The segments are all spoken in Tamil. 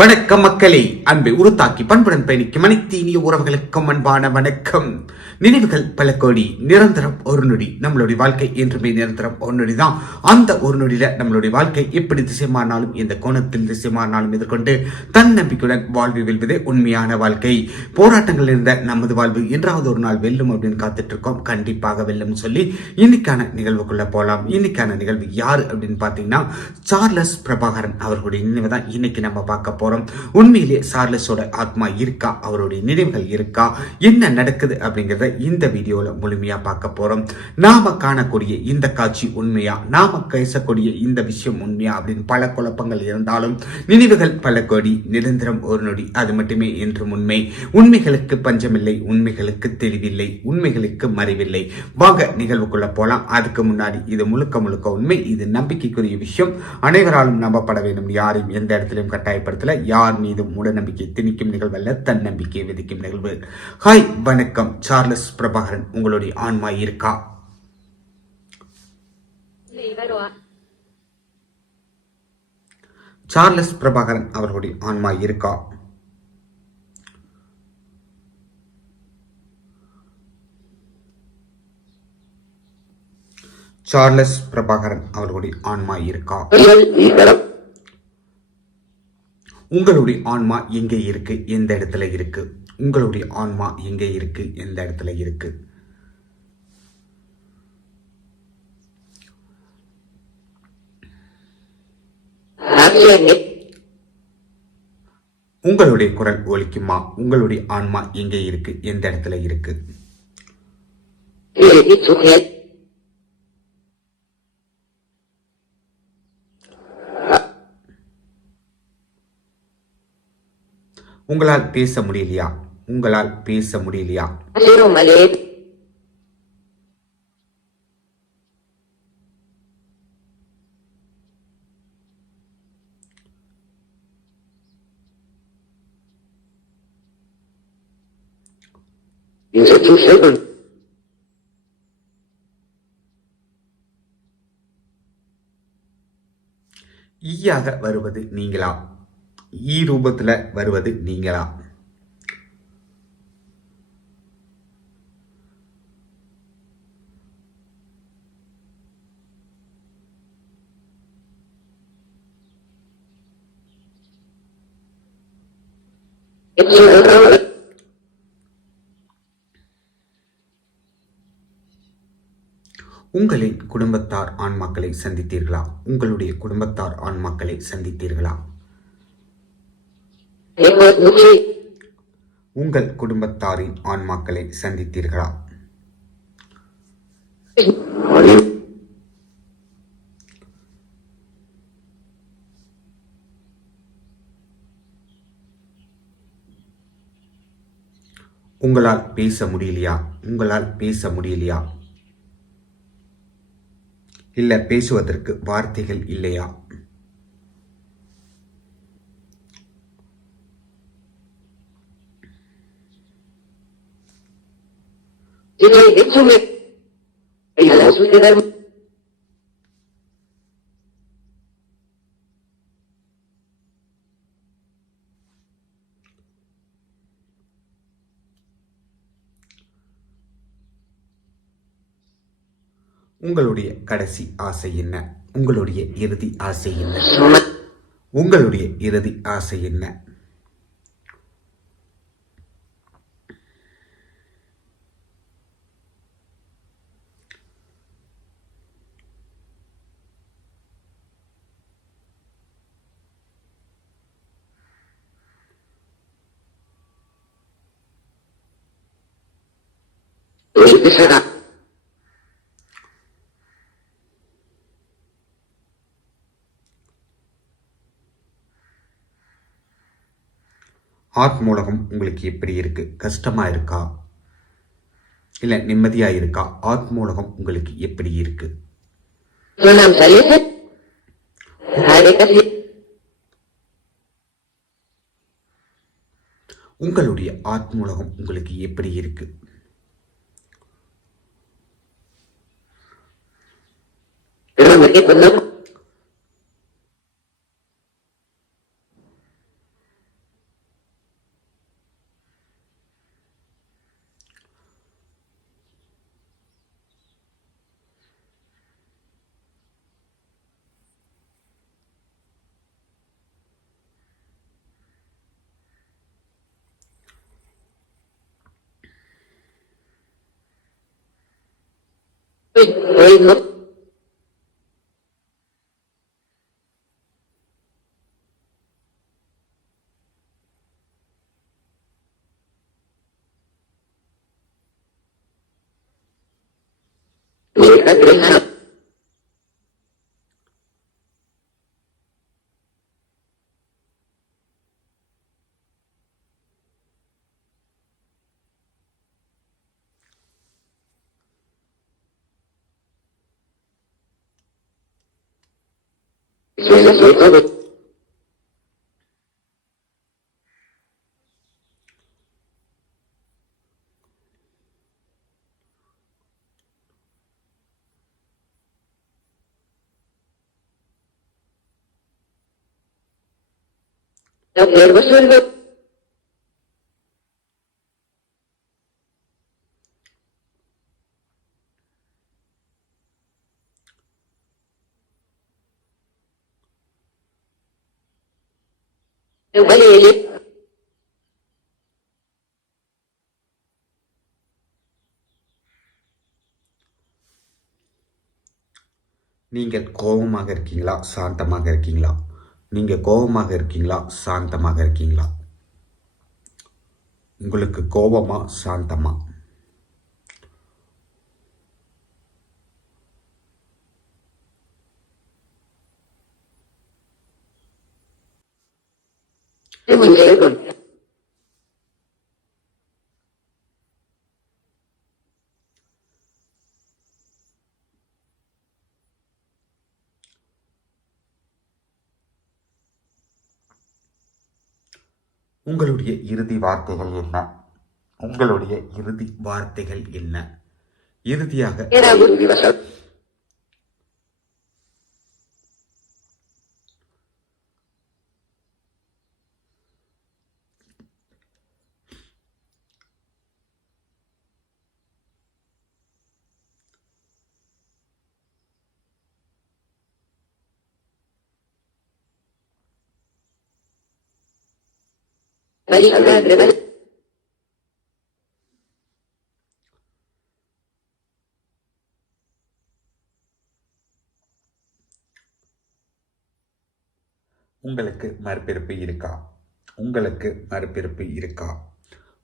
வணக்கம் மக்களே. அன்பை உருத்தாக்கி பண்புடன் பயணிக்கும் அனைத்து இனிய உறவுகளுக்கும் அன்பான வணக்கம். நினைவுகள் பல கோடி நிரந்தரம் ஒரு நொடி நம்மளுடைய வாழ்க்கை என்றுமே நிரந்தரம் ஒரு நொடி தான் அந்த ஒரு நொடியில நம்மளுடைய வாழ்க்கை எப்படி திசை மாறினாலும் எந்த கோணத்தில் திசை மாறினாலும் எதிர்கொண்டு தன்னம்பிக்கையுடன் வாழ்வு வெல்வதே உண்மையான வாழ்க்கை. போராட்டங்கள் இருந்த நமது வாழ்வு என்றாவது ஒரு நாள் வெல்லும் அப்படின்னு காத்துட்டு இருக்கோம் கண்டிப்பாக வெல்லும் சொல்லி இன்னைக்கான நிகழ்வுக்குள்ள போகலாம் இன்னைக்கான நிகழ்வு யாரு அப்படின்னு பாத்தீங்கன்னா சார்லஸ் பிரபாகரன் அவர்களுடைய நினைவு தான் இன்னைக்கு நம்ம பார்க்க போறோம். உண்மையிலே சார்லஸோட ஆத்மா இருக்கா? அவருடைய நினைவுகள் இருக்கா? என்ன நடக்குது அப்படிங்கறத இந்த வீடியோல முழுமையா பார்க்க போறோம். நாம காணக்கூடிய இந்த காட்சி உண்மையா? நாம பேசக்கூடிய இந்த விஷயம் உண்மையா? அப்படின்னு பல குழப்பங்கள் இருந்தாலும் நினைவுகள் பல கோடி நிரந்தரம் ஒரு நொடி அது மட்டுமே என்றும் உண்மை. உண்மைகளுக்கு பஞ்சமில்லை உண்மைகளுக்கு தெளிவில்லை உண்மைகளுக்கு மறைவில்லை. வாங்க நிகழ்வுக்குள்ள போகலாம் அதுக்கு முன்னாடி இது முழுக்க முழுக்க உண்மை. இது நம்பிக்கைக்குரிய விஷயம். அனைவராலும் நம்பப்பட வேண்டும். யாரையும் எந்த இடத்திலும் கட்டாயப்படுத்தல. யார் மீதும் மூடநம்பிக்கை திணிக்கும் நிகழ்வல்ல தன்னம்பிக்கை விதிக்கும் நிகழ்வு. ஹாய் வணக்கம். சார்லஸ் பிரபாகரன் உங்களுடைய ஆன்மா இருக்கா? சார்லஸ் பிரபாகரன் அவர்களுடைய ஆன்மா இருக்கா? சார்லஸ் பிரபாகரன் அவர்களுடைய ஆன்மா இருக்கா? உங்களுடைய ஆன்மா எங்கே இருக்கு? எந்த இடத்துல இருக்கு? உங்களுடைய ஆன்மா எங்கே இருக்கு? எந்த இடத்துல இருக்கு? உங்களுடைய குரல் ஒலிக்குமா? உங்களுடைய ஆன்மா எங்கே இருக்கு? எந்த இடத்துல இருக்கு? உங்களால் பேச முடியலையா? உங்களால் பேச முடியலையா? ஈயாக வருவது நீங்களா? ஈ ரூபத்துல வருவது நீங்களா? உங்களின் குடும்பத்தார் ஆன்மாக்களை சந்தித்தீர்களா? உங்களுடைய குடும்பத்தார் ஆன்மாக்களை சந்தித்தீர்களா? உங்கள் குடும்பத்தாரின் ஆன்மாக்களை சந்தித்தீர்களா? உங்களால் பேச முடியலையா? உங்களால் பேச முடியலையா? இல்ல பேசுவதற்கு வார்த்தைகள் இல்லையா? உங்களுடைய கடைசி ஆசை என்ன? உங்களுடைய இறுதி ஆசை என்ன? உங்களுடைய இறுதி ஆசை என்ன? ஆத்மூலகம் உங்களுக்கு எப்படி இருக்கு. கஷ்டமா இருக்கா? இல்ல நிம்மதியா இருக்கா? ஆத்மூலகம் உங்களுக்கு எப்படி இருக்கு. உங்களுடைய ஆத்மூலகம் உங்களுக்கு எப்படி இருக்கு? cái bệnh nấm Wait, wait, look. Gracias. Валерий. நீங்கள் கோபமாக இருக்கீங்களா சாந்தமாக இருக்கீங்களா நீங்கள் கோபமாக இருக்கீங்களா? சாந்தமாக இருக்கீங்களா? உங்களுக்கு கோபமா? சாந்தமா? Assalamualaikum. உங்களுடைய இறுதி வார்த்தைகள் என்ன? உங்களுடைய இறுதி வார்த்தைகள் என்ன? இறுதியாக உங்களுக்கு மறுபிறப்பு இருக்கா? உங்களுக்கு மறுபிறப்பு இருக்கா?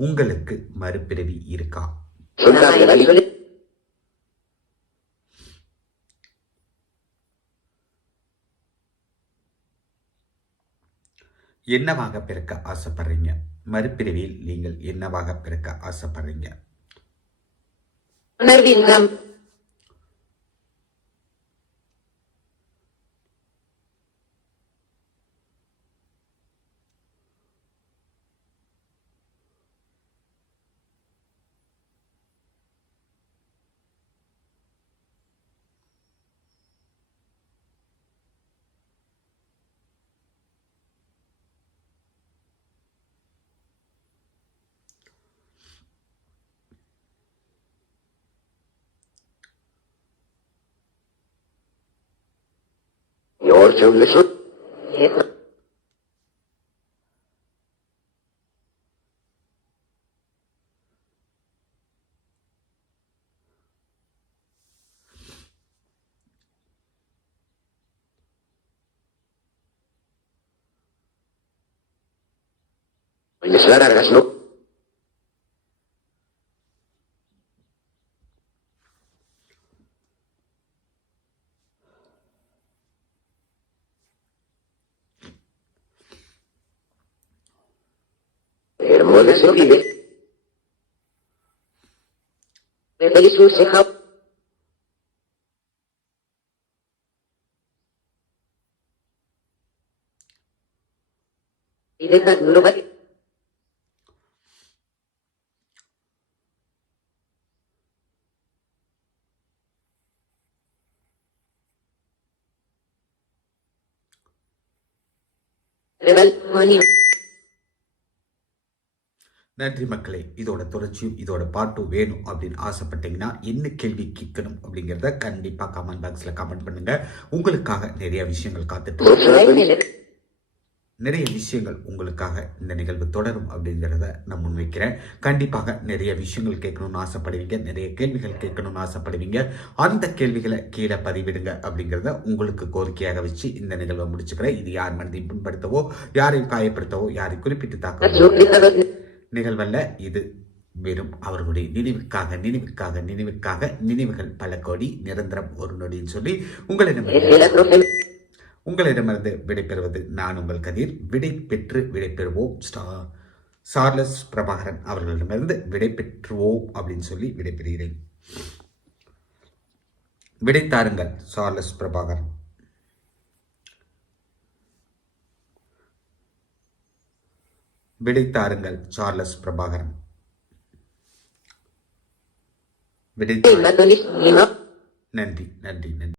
உங்களுக்கு மறுபிறவி இருக்கா? என்னவாக பிறக்க ஆசைப்படுறீங்க? மறுபிறவியில் நீங்கள் என்னவாக பிறக்க ஆசைப்படுறீங்க? You're too little. Yeah. Yes, that Ahora se vive. Y dejad no vale. நன்றி மக்களே இதோட தொடர்ச்சியும் இதோட பாட்டும் வேணும் அப்படின்னு ஆசைப்பட்டீங்கன்னா என்ன கேள்வி கேட்கணும் அப்படிங்கிறத கண்டிப்பாக கமெண்ட் பாக்ஸில் கமெண்ட் பண்ணுங்க. உங்களுக்காக நிறைய விஷயங்கள் காத்துட்டு நிறைய விஷயங்கள் உங்களுக்காக இந்த நிகழ்வு தொடரும் அப்படிங்கிறத நான் முன்வைக்கிறேன். கண்டிப்பாக நிறைய விஷயங்கள் கேட்கணும்னு ஆசைப்படுவீங்க நிறைய கேள்விகள் கேட்கணும்னு ஆசைப்படுவீங்க. அந்த கேள்விகளை கீழே பதிவிடுங்க அப்படிங்கிறத உங்களுக்கு கோரிக்கையாக வச்சு இந்த நிகழ்வை முடிச்சுக்கிறேன். இது யார் மனதையும் புண்படுத்தவோ யாரையும் காயப்படுத்தவோ யாரையும் குறிப்பிட்டு தாக்கவோ. நிகழ்வல்ல இது. வெறும் அவர்களுடைய நினைவுக்காக நினைவுக்காக நினைவுக்காக நினைவுகள் பல கோடி நிரந்தரம் ஒரு நொடின்னு சொல்லி உங்களிடம் உங்களிடமிருந்து விடைபெறுவது நான் உங்கள் கதிர். விடை பெற்று விடைபெறுவோம் ஸ்டா சார்லஸ் பிரபாகரன் அவர்களிடமிருந்து விடை பெற்றுவோம் அப்படின்னு சொல்லி விடைபெறுகிறேன் விடைத்தாருங்கள் சார்லஸ் பிரபாகரன். விடை தாருங்கள் சார்லஸ் பிரபாகரன். விடை நன்றி நன்றி நன்றி.